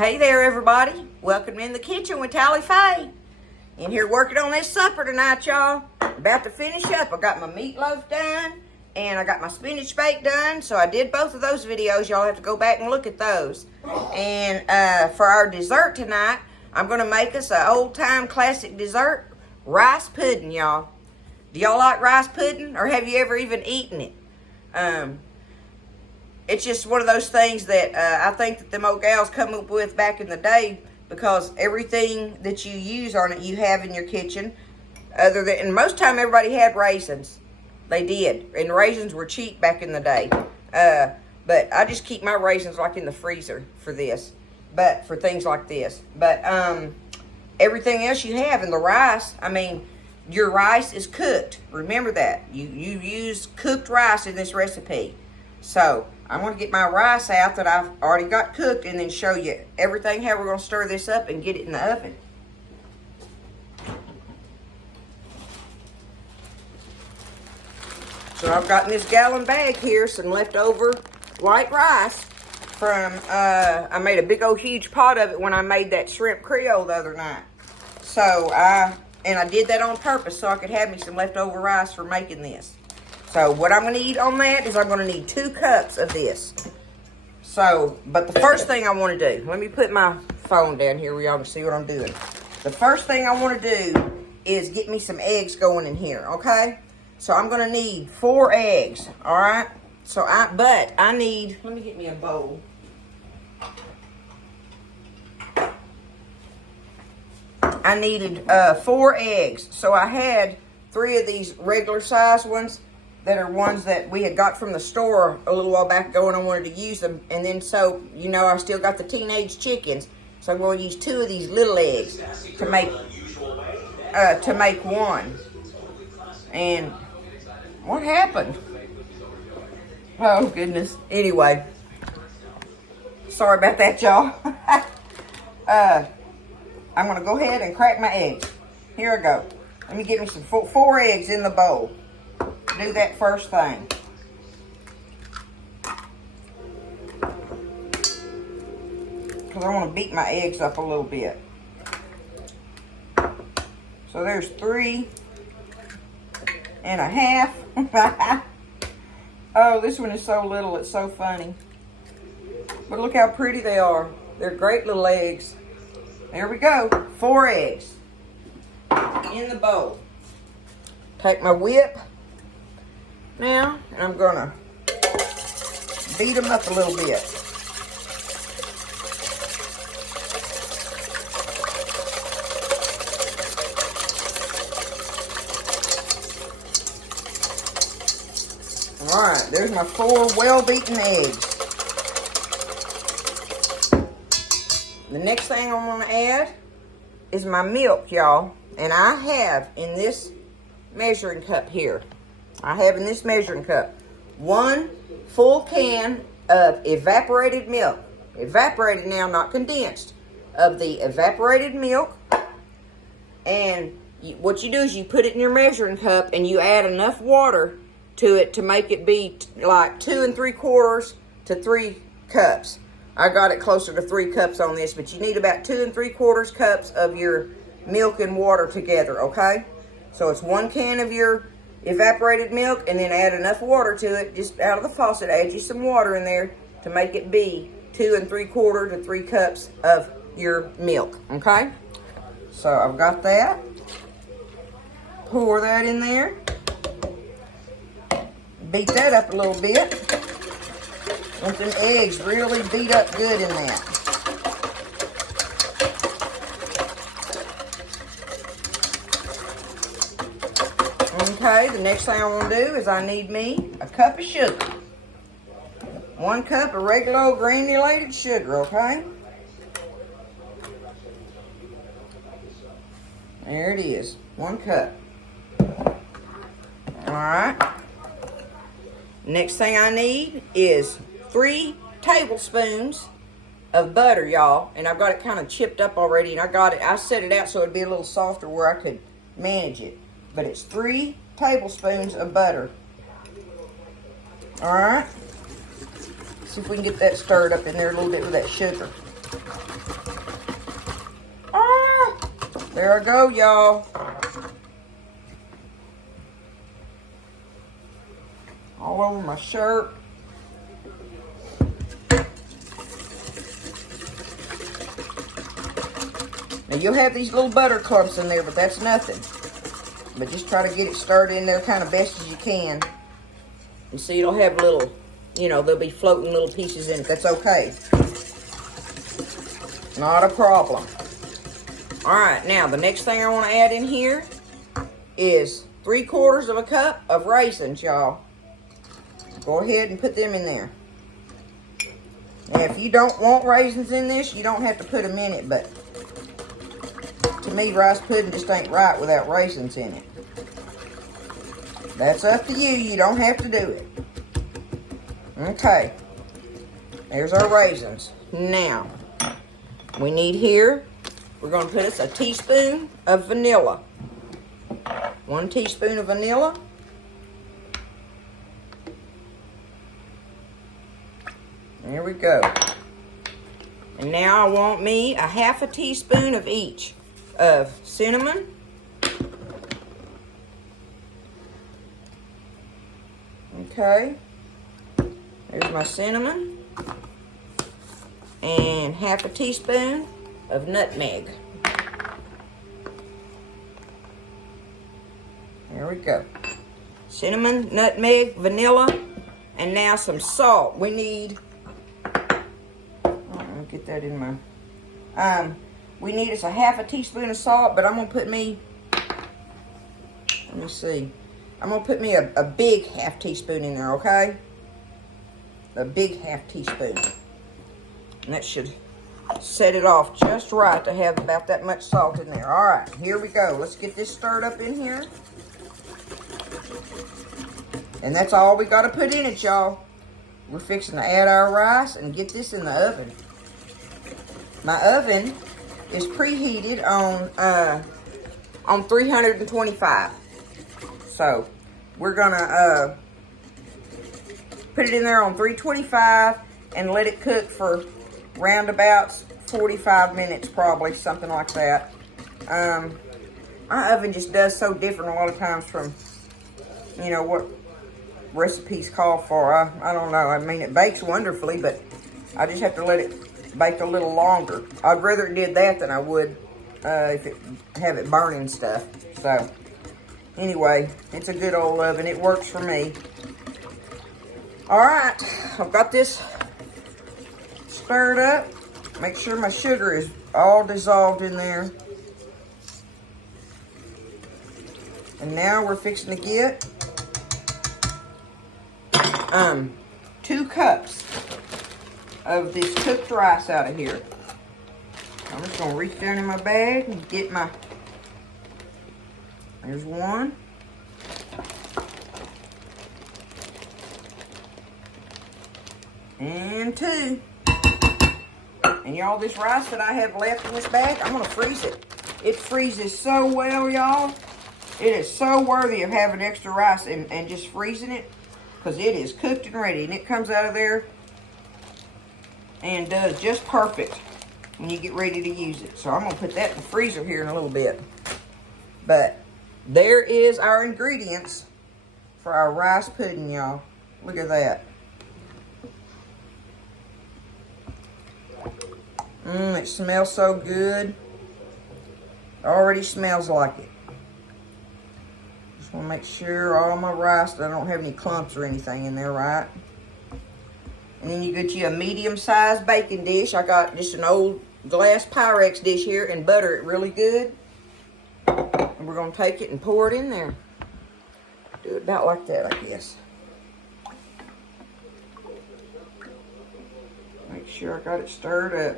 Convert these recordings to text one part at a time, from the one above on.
Hey there, everybody. Welcome in the kitchen with Tally Faye. In here working on this supper tonight, y'all. About to finish up. I got my meatloaf done, and I got my spinach bake done. So I did both of those videos. Y'all have to go back and look at those. And for our dessert tonight, I'm going to make us an old-time classic dessert, rice pudding, y'all. Do y'all like rice pudding, or have you ever even eaten it? It's just one of those things that I think that them old gals come up with back in the day, because everything that you use on it, you have in your kitchen. And most time everybody had raisins. They did. And raisins were cheap back in the day. But I just keep my raisins like in the freezer for this. But for things like this. But everything else you have in the rice, I mean, your rice is cooked. Remember that. You use cooked rice in this recipe. So I'm going to get my rice out that I've already got cooked and then show you everything, how we're going to stir this up and get it in the oven. So I've got in this gallon bag here some leftover white rice from, I made a big old huge pot of it when I made that shrimp creole the other night. So I did that on purpose so I could have me some leftover rice for making this. So what I'm going to eat on that is I'm going to need 2 cups of this. So, but the first thing I want to do, let me put my phone down here where y'all can see what I'm doing. The first thing I want to do is get me some eggs going in here, okay? So I'm going to need 4 eggs, all right? So I need, let me get me a bowl. I needed 4 eggs. So I had 3 of these regular size ones that are ones that we had got from the store a little while back ago, and I wanted to use them. And then, so, you know, I still got the teenage chickens. So I'm going to use 2 of these little eggs to make one. And what happened? Oh, goodness. Anyway. Sorry about that, y'all. I'm going to go ahead and crack my eggs. Here I go. Let me get me some 4 eggs in the bowl. Do that first thing. Because I want to beat my eggs up a little bit. So there's 3.5. Oh, this one is so little, it's so funny. But look how pretty they are. They're great little eggs. There we go. 4 eggs in the bowl. Take my whip now, and I'm gonna beat them up a little bit. All right, there's my 4 well-beaten eggs. The next thing I'm gonna add is my milk, y'all, and I have in this measuring cup here. I have in this measuring cup 1 full can of evaporated milk. Evaporated now, not condensed. Of the evaporated milk. And what you do is you put it in your measuring cup and you add enough water to it to make it be like 2 3/4 to 3 cups. I got it closer to 3 cups on this, but you need about 2 3/4 cups of your milk and water together, okay? So it's 1 can of your evaporated milk, and then add enough water to it, just out of the faucet. Add you some water in there to make it be 2 3/4 to 3 cups of your milk, okay? So I've got that. Pour that in there. Beat that up a little bit. Want them eggs really beat up good in that. Okay, the next thing I want to do is I need me a cup of sugar. 1 cup of regular old granulated sugar, okay? There it is, 1 cup. Alright. Next thing I need is 3 tablespoons of butter, y'all. And I've got it kind of chipped up already, and I set it out so it'd be a little softer where I could manage it. But it's 3 tablespoons of butter. All right. See if we can get that stirred up in there a little bit with that sugar. There I go, y'all. All over my shirt. Now you'll have these little butter clumps in there, but that's nothing. But just try to get it stirred in there kind of best as you can. And see, it'll have little, you know, there'll be floating little pieces in it. That's okay. Not a problem. All right, now the next thing I want to add in here is 3/4 of a cup of raisins, y'all. Go ahead and put them in there. Now, if you don't want raisins in this, you don't have to put them in it, but to me, rice pudding just ain't right without raisins in it. That's up to you. You don't have to do it. Okay. There's our raisins. Now, we need here, we're going to put us a teaspoon of vanilla. 1 teaspoon of vanilla. There we go. And now I want me a 1/2 teaspoon of each of cinnamon. Okay. There's my cinnamon. And 1/2 teaspoon of nutmeg. There we go. Cinnamon, nutmeg, vanilla, and now some salt. We need, I'll get that in my, we need us a 1/2 teaspoon of salt, but I'm going to put me, let me see. I'm going to put me a big 1/2 teaspoon in there, okay? A big 1/2 teaspoon. And that should set it off just right to have about that much salt in there. All right, here we go. Let's get this stirred up in here. And that's all we got to put in it, y'all. We're fixing to add our rice and get this in the oven. My oven is preheated on 325. So we're gonna put it in there on 325 and let it cook for roundabouts 45 minutes, probably, something like that. My oven just does so different a lot of times from, you know, what recipes call for. I don't know. I mean, it bakes wonderfully, but I just have to let it bake a little longer. I'd rather it did that than I would if it have it burning stuff. So anyway, it's a good old oven. It works for me. All right, I've got this stirred up. Make sure my sugar is all dissolved in there. And now we're fixing to get 2 cups of this cooked rice out of here. I'm just gonna reach down in my bag and get my, there's 1. And 2. And y'all, this rice that I have left in this bag, I'm gonna freeze it. It freezes so well, y'all. It is so worthy of having extra rice and just freezing it, because it is cooked and ready, and it comes out of there and does just perfect when you get ready to use it. So I'm gonna put that in the freezer here in a little bit. But there is our ingredients for our rice pudding, y'all. Look at that. It smells so good. It already smells like it. Just want to make sure all my rice, that I don't have any clumps or anything in there, right? And then you get you a medium-sized baking dish. I got just an old glass Pyrex dish here and butter it really good. And we're going to take it and pour it in there. Do it about like that, I guess. Make sure I got it stirred up.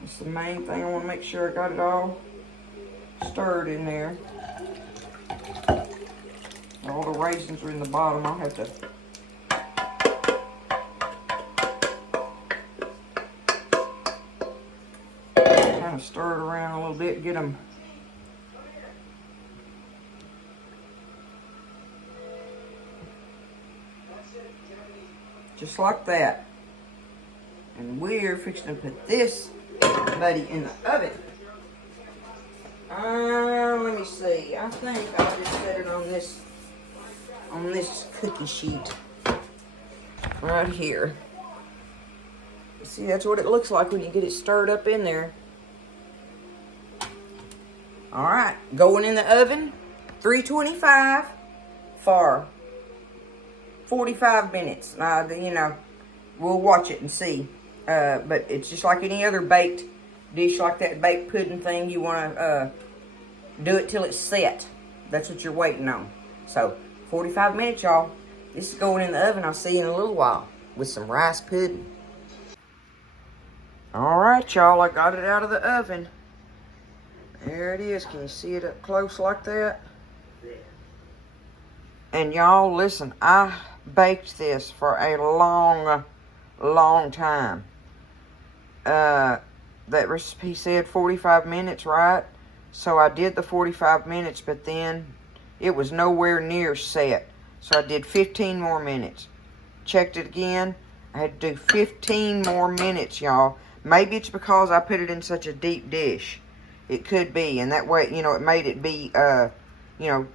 That's the main thing. I want to make sure I got it all stirred in there. All the raisins are in the bottom. I'll have to kind of stir it around a little bit, get them just like that. And we're fixing to put this buddy in the oven. Let me see. I think I'll just set it on this cookie sheet right here. See, that's what it looks like when you get it stirred up in there. All right, going in the oven, 325 for 45 minutes. You know, we'll watch it and see. But it's just like any other baked dish, like that baked pudding thing. You want to do it till it's set. That's what you're waiting on. So, 45 minutes, y'all. This is going in the oven. I'll see you in a little while with some rice pudding. All right, y'all. I got it out of the oven. There it is. Can you see it up close like that? Yeah. And y'all, listen. I baked this for a long time. That recipe said 45 minutes, right? So I did the 45 minutes, but then it was nowhere near set. So I did 15 more minutes. Checked it again. I had to do 15 more minutes, y'all. Maybe it's because I put it in such a deep dish. It could be. And that way, you know, it made it be, you know,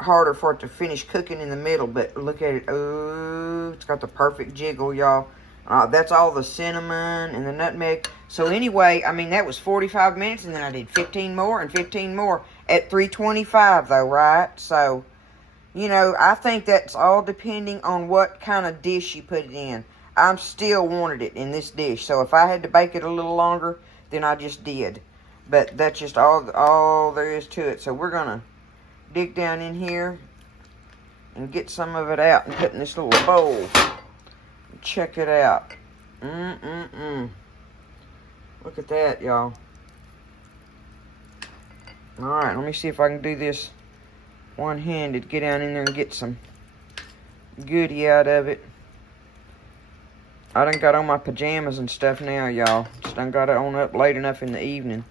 harder for it to finish cooking in the middle. But look at it. Oh, it's got the perfect jiggle, y'all. That's all the cinnamon and the nutmeg. So anyway, I mean, that was 45 minutes, and then I did 15 more and 15 more at 325, though, right? So, you know, I think that's all depending on what kind of dish you put it in. I still wanted it in this dish, so if I had to bake it a little longer, then I just did. But that's just all there is to it. So we're going to dig down in here and get some of it out and put in this little bowl. Check it out. Look at that, y'all. Alright, let me see if I can do this one-handed. Get down in there and get some goodie out of it. I done got on my pajamas and stuff now, y'all. Just done got it on up late enough in the evening.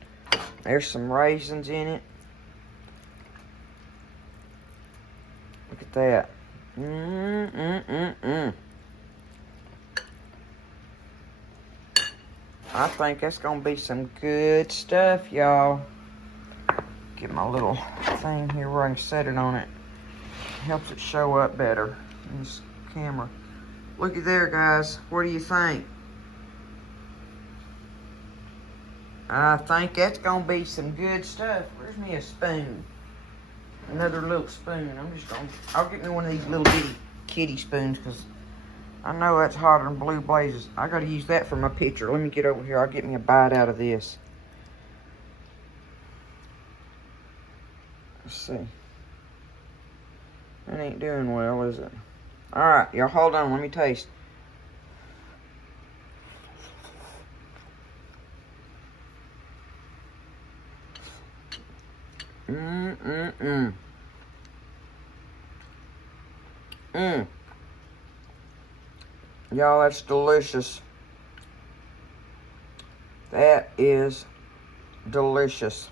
There's some raisins in it. Look at that. I think that's going to be some good stuff, y'all. Get my little thing here where I can set it on it. Helps it show up better in this camera. Looky there, guys. What do you think? I think that's going to be some good stuff. Where's me a spoon? Another little spoon. I'll get me one of these little bitty kitty spoons, because I know that's hotter than blue blazes. I got to use that for my picture. Let me get over here. I'll get me a bite out of this. Let's see. That ain't doing well, is it? Alright, y'all hold on. Let me taste. Y'all, that's delicious. That is delicious.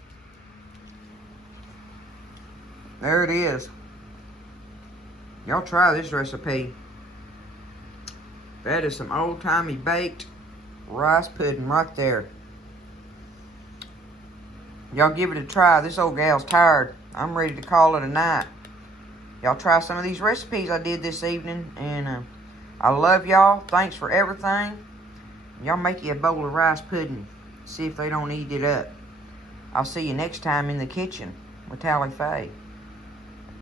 There it is. Y'all try this recipe. That is some old-timey baked rice pudding right there. Y'all give it a try. This old gal's tired. I'm ready to call it a night. Y'all try some of these recipes I did this evening. And I love y'all. Thanks for everything. Y'all make you a bowl of rice pudding. See if they don't eat it up. I'll see you next time in the kitchen with Tally Faye.